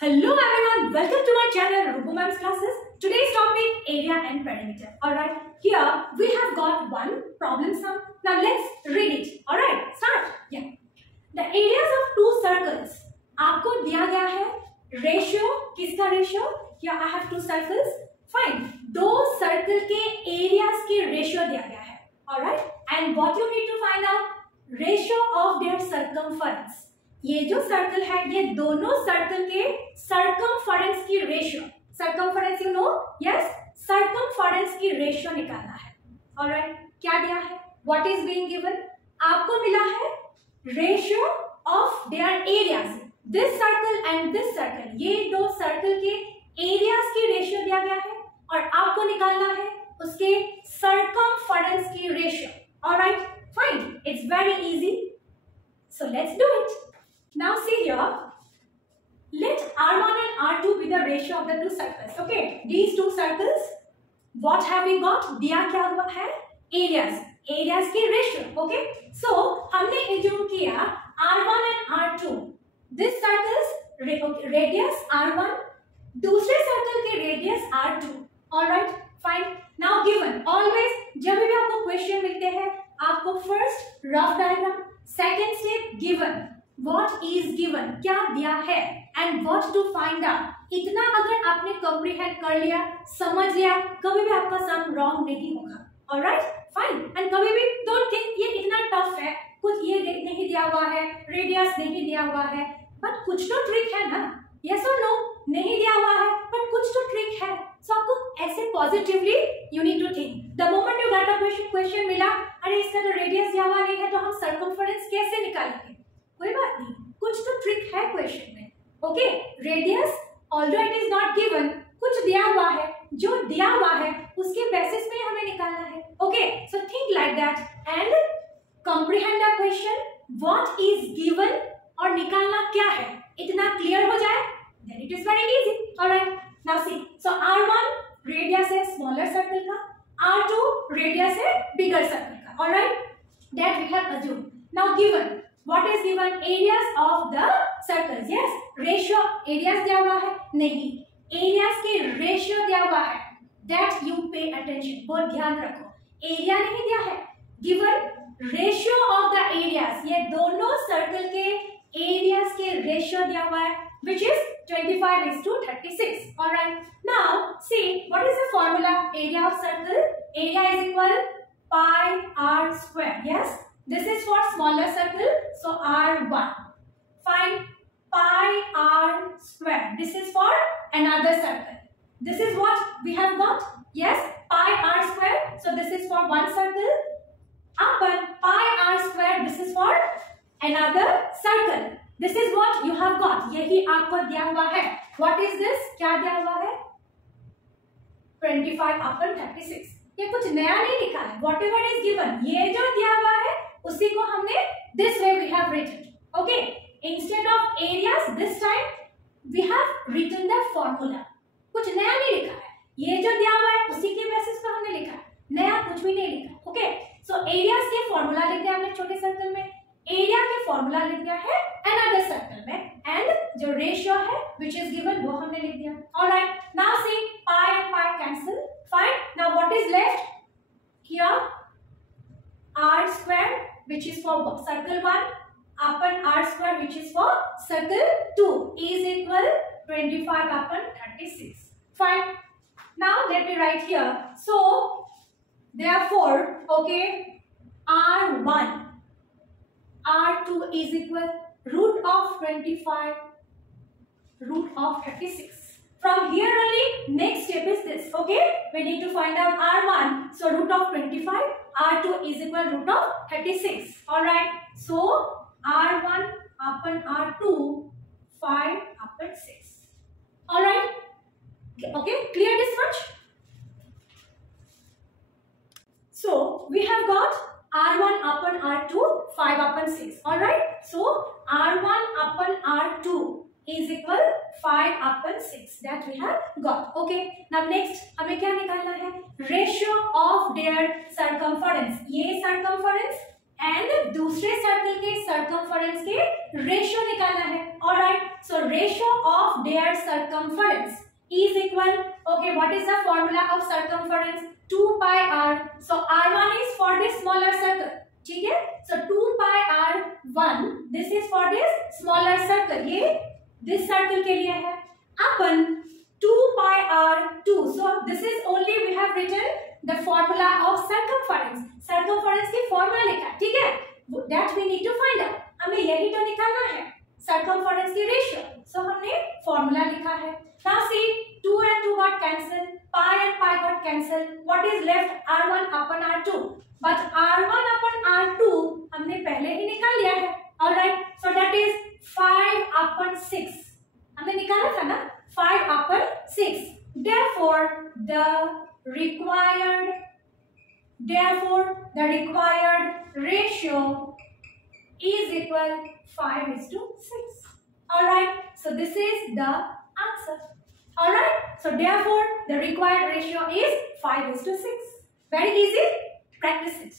Hello everyone, welcome to my channel Rubu Ma'am's Classes. Today's topic area and perimeter. Alright, here we have got one problem sum. Now let's read it. Alright, start. Yeah. The areas of two circles. आपको दिया गया है ratio. किसका ratio? Here I have two circles. Fine. दो circle के areas की ratio दिया गया है. Alright, and what you need to find out? Ratio of their circumference. ये जो सर्कल है ये दोनों सर्कल के सर्कमफरेंस की ratio, circumference you know, yes, circumference की रेशियो निकालना है. ऑलराइट, क्या दिया है? What is being given? आपको मिला है ratio of their areas, this circle and this circle, ये दो सर्कल के एरियाज की रेशियो दिया गया है और आपको निकालना है उसके सर्कमफरेंस की ratio. Alright, fine, it's very easy, so let's do it. Now see here, let R1 and R2 be the ratio of the two circles. Okay, these two circles, what have we got? दिया क्या हुआ है? Areas, areas की ratio. Okay, so हमने assume किया R1 and R2. This circles radius R1, दूसरे circle के radius R2. All right, fine. Now given, always जब भी आपको question मिलते हैं, आपको first rough diagram, second step given. What is given, क्या दिया है, and what to find out. इतना अगर आपने comprehend कर लिया, समझ लिया, कभी भी आपका सम wrong नहीं होगा. Alright, fine. And कभी भी don't think ये इतना tough है, कुछ ये नहीं दिया हुआ है, radius नहीं दिया हुआ है, but कुछ तो trick है ना? Yes or no? नहीं दिया हुआ है, but कुछ तो trick है. So आपको ऐसे positively you need to think. The moment you get a question मिला, अरे इसका तो radius दिया हुआ नहीं है, तो हम circumference कैसे निकालेंगे? कोई बात नहीं, कुछ तो ट्रिक है क्वेश्चन में. Okay, radius although it is not given, कुछ दिया हुआ है, जो दिया हुआ है उसके बेसिस में हमें निकालना है. Okay, so think like that and comprehend the question, what is given और निकालना क्या है, इतना क्लियर हो जाए then it is very easy. Alright, now see, so R1 radius है स्मॉलर सर्कल का, R2 रेडियस है बिगर सर्कल का. Alright, that we have assumed. Now given, what is given? areas of the circles. yes, ratio areas दिया हुआ है नहीं, areas के ratio दिया हुआ है, that you pay attention, बहुत ध्यान रखो. area नहीं दिया है, given ratio of the areas, ये दोनों circle के areas के ratio दिया हुआ है, which is 25:36. all right, now see what is the formula? area of circle, area is equal pi r square. yes, this is for smaller circle, so R1. Find pi r square. This is for another circle. This is what we have got. Yes, pi r square. So this is for one circle. Upon pi r square, this is for another circle. This is what you have got. यही आपको दिया हुआ है. What is this? क्या दिया हुआ है? 25/36. ये कुछ नया नहीं लिखा है. Whatever is given, ये जो दिया हुआ है उसी को हमने this way we have written. Okay, instead of areas this time we have written the formula. कुछ नया नहीं लिखा है, ये जो दिया हुआ है उसी के बेसिस पर हमने लिखा है, नया कुछ भी नहीं लिखा. ओके, सो एरियाज के फॉर्मूला लिख दिया हमने छोटे सर्कल में, एरिया के फॉर्मूला लिख दिया है अनदर सर्कल में, एंड जो रेशियो है which is given वो हमने लिख दिया. Alright, now C pi and pi cancel. Fine, now what is left here? r square which is for circle 1 upon r square which is for circle 2 is equal 25/36. Fine. Now let me write here. So therefore, okay, r1 r2 is equal root of 25 root of 36. From here only next step is this. Okay, we need to find out r1, so root of 25, r2 is equal root of 36. all right, so r1 upon r2 5/6. all right, okay, clear this much? So we have got r1 upon r2 5/6. all right, so r1 upon r2 is equal 5/6. that we have got. okay, now next हमें क्या निकालना है? ratio of their circumference. ये circumference and दूसरे circle के circumference के ratio निकालना है. Alright, so ratio of their circumference is equal, okay, what is the formula of circumference? 2 pi r. So r1 is for this smaller circle. ठीक है, so 2 pi r1 this is for this smaller circle. ये this circle के लिए है. अपन 2 pi r2. So this is only we have written the formula of circumference. Circumference की formula लिखा, ठीक है, that we need to find out. हमें यही तो निकालना है, circumference की ratio. So हमने formula लिखा है. Now see, 2 and 2 got cancelled, pi and pi got cancelled. What is left? R1 upon R2. But R1 upon R2 हमने पहले ही निकाल लिया है. Alright, so that is 5 upon 6. हमने निकाला था ना, 5 upon 6. Therefore, the required ratio is equal 5:6. Alright, so this is the answer. Alright, so therefore the required ratio is 5:6. Very easy, practice it.